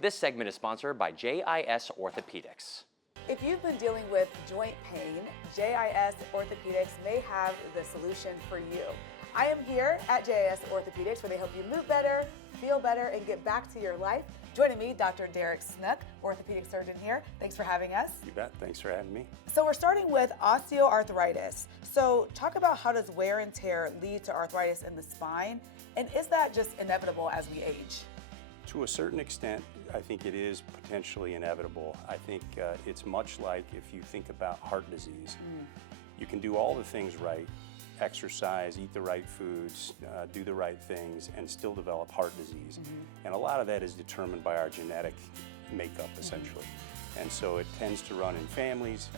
This segment is sponsored by JIS Orthopedics. If you've been dealing with joint pain, JIS Orthopedics may have the solution for you. I am here at JIS Orthopedics where they help you move better, feel better, and get back to your life. Joining me, Dr. Derek Snook, orthopedic surgeon here. Thanks for having us. You bet. Thanks for having me. So we're starting with osteoarthritis. So talk about how does wear and tear lead to arthritis in the spine, and is that just inevitable as we age? To a certain extent, I think it is potentially inevitable. I think it's much like if you think about heart disease. You can do all the things right, exercise, eat the right foods, do the right things, and still develop heart disease. And a lot of that is determined by our genetic makeup, essentially. And so it tends to run in families.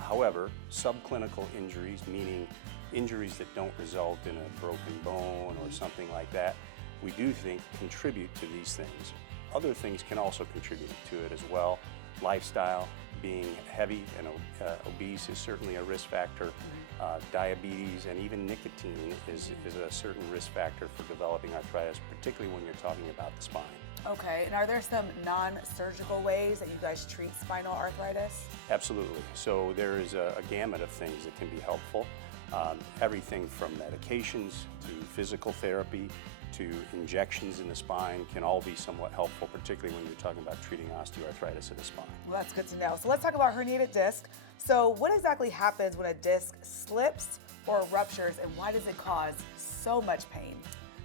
However, subclinical injuries, meaning injuries that don't result in a broken bone or something like that, we do think contribute to these things. Other things can also contribute to it as well. Lifestyle, being heavy and obese is certainly a risk factor. Diabetes and even nicotine is a certain risk factor for developing arthritis, particularly when you're talking about the spine. Okay, and are there some non-surgical ways that you guys treat spinal arthritis? Absolutely. So there is a gamut of things that can be helpful. Everything from medications to physical therapy to injections in the spine can all be somewhat helpful, particularly when you're talking about treating osteoarthritis of the spine. Well, that's good to know. So let's talk about herniated disc. So what exactly happens when a disc slips or ruptures, and why does it cause so much pain?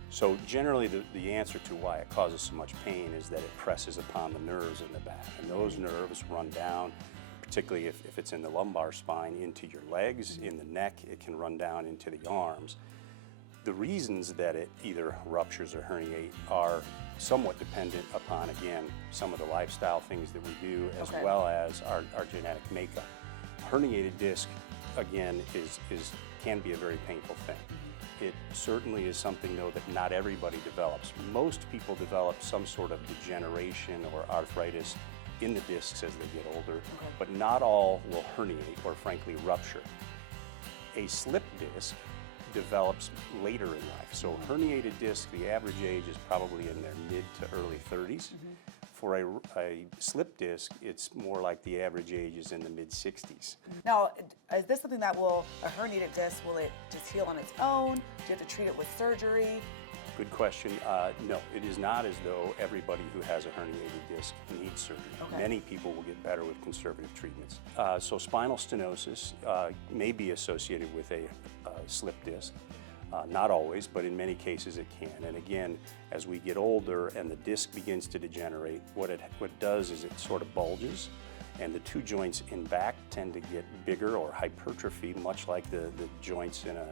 So generally the answer to why it causes so much pain is that it presses upon the nerves in the back, and those nerves run down, particularly if it's in the lumbar spine, into your legs, in the neck. It can run down into the arms. The reasons that it either ruptures or herniate are somewhat dependent upon, again, some of the lifestyle things that we do, as well as our genetic makeup. Herniated disc, again, can be a very painful thing. It certainly is something, though, that not everybody develops. Most people develop some sort of degeneration or arthritis in the discs as they get older, but not all will herniate or frankly rupture. A slip disc develops later in life. So herniated disc, the average age is probably in their mid to early 30s. For a slip disc, it's more like the average age is in the mid 60s. Now, is this something that a herniated disc, will it just heal on its own? Do you have to treat it with surgery? Good question. No, it is not as though everybody who has a herniated disc needs surgery. Many people will get better with conservative treatments. So spinal stenosis may be associated with a slip disc. Not always, but in many cases it can. And again, as we get older and the disc begins to degenerate, what it does is it sort of bulges, and the two joints in back tend to get bigger or hypertrophy, much like the joints in a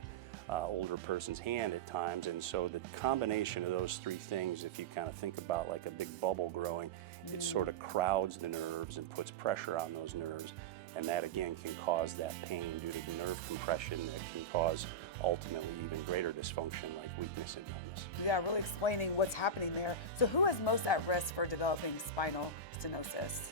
older person's hand at times. And so the combination of those three things, if you kind of think about like a big bubble growing, it sort of crowds the nerves and puts pressure on those nerves. And that again can cause that pain due to nerve compression that can cause ultimately even greater dysfunction like weakness and numbness. Yeah, really explaining what's happening there. So who is most at risk for developing spinal stenosis?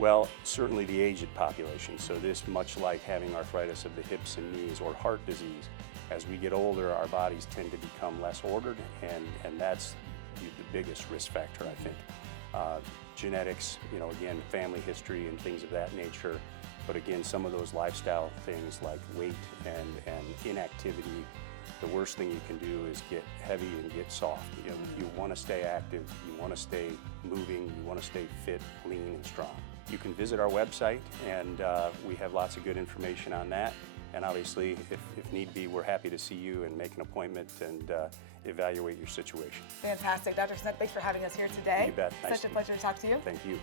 Well, certainly the aged population. So this, much like having arthritis of the hips and knees or heart disease, as we get older, our bodies tend to become less ordered, and that's the biggest risk factor, I think. Genetics, again, family history and things of that nature. But again, some of those lifestyle things like weight and inactivity, the worst thing you can do is get heavy and get soft. You want to stay active, you want to stay moving, you want to stay fit, lean, and strong. You can visit our website, and we have lots of good information on that. And obviously, if need be, we're happy to see you and make an appointment and evaluate your situation. Fantastic. Dr. Snook, thanks for having us here today. You bet. Such a pleasure to talk to you. Thank you.